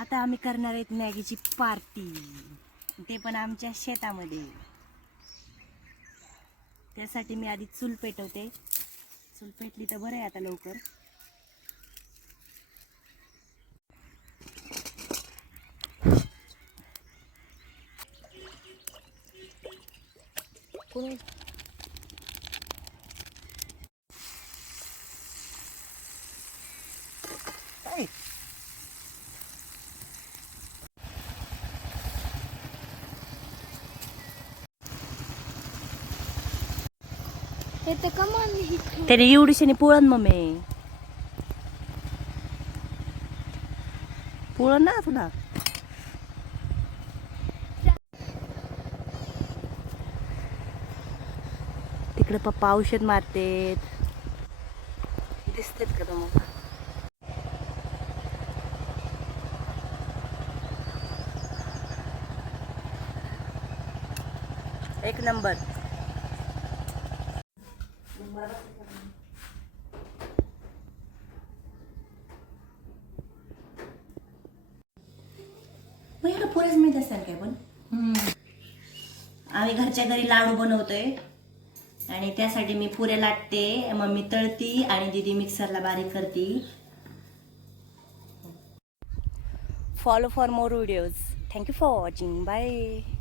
आता आम्ही करणार आहेत मॅगीची पार्टी, ते पण आमच्या शेतामध्ये. त्यासाठी मी आधी चूल पेटवते. चूल पेटली तर बरं आहे आता लवकर. त्याने एवढीशाने पोळण मम्मी, पोळण ना तुला. तिकडे पप्पा औषध मारतेत, दिसतेत का तुम्हाला? एक नंबर. एवढं पुरेच मिळत असेल काय पण. आम्ही घरच्या घरी लाडू बनवतोय आणि त्यासाठी मी पुऱ्या लाटते, मम्मी तळती आणि दीदी मिक्सरला बारीक करते. Follow for more videos. Thank you for watching. Bye.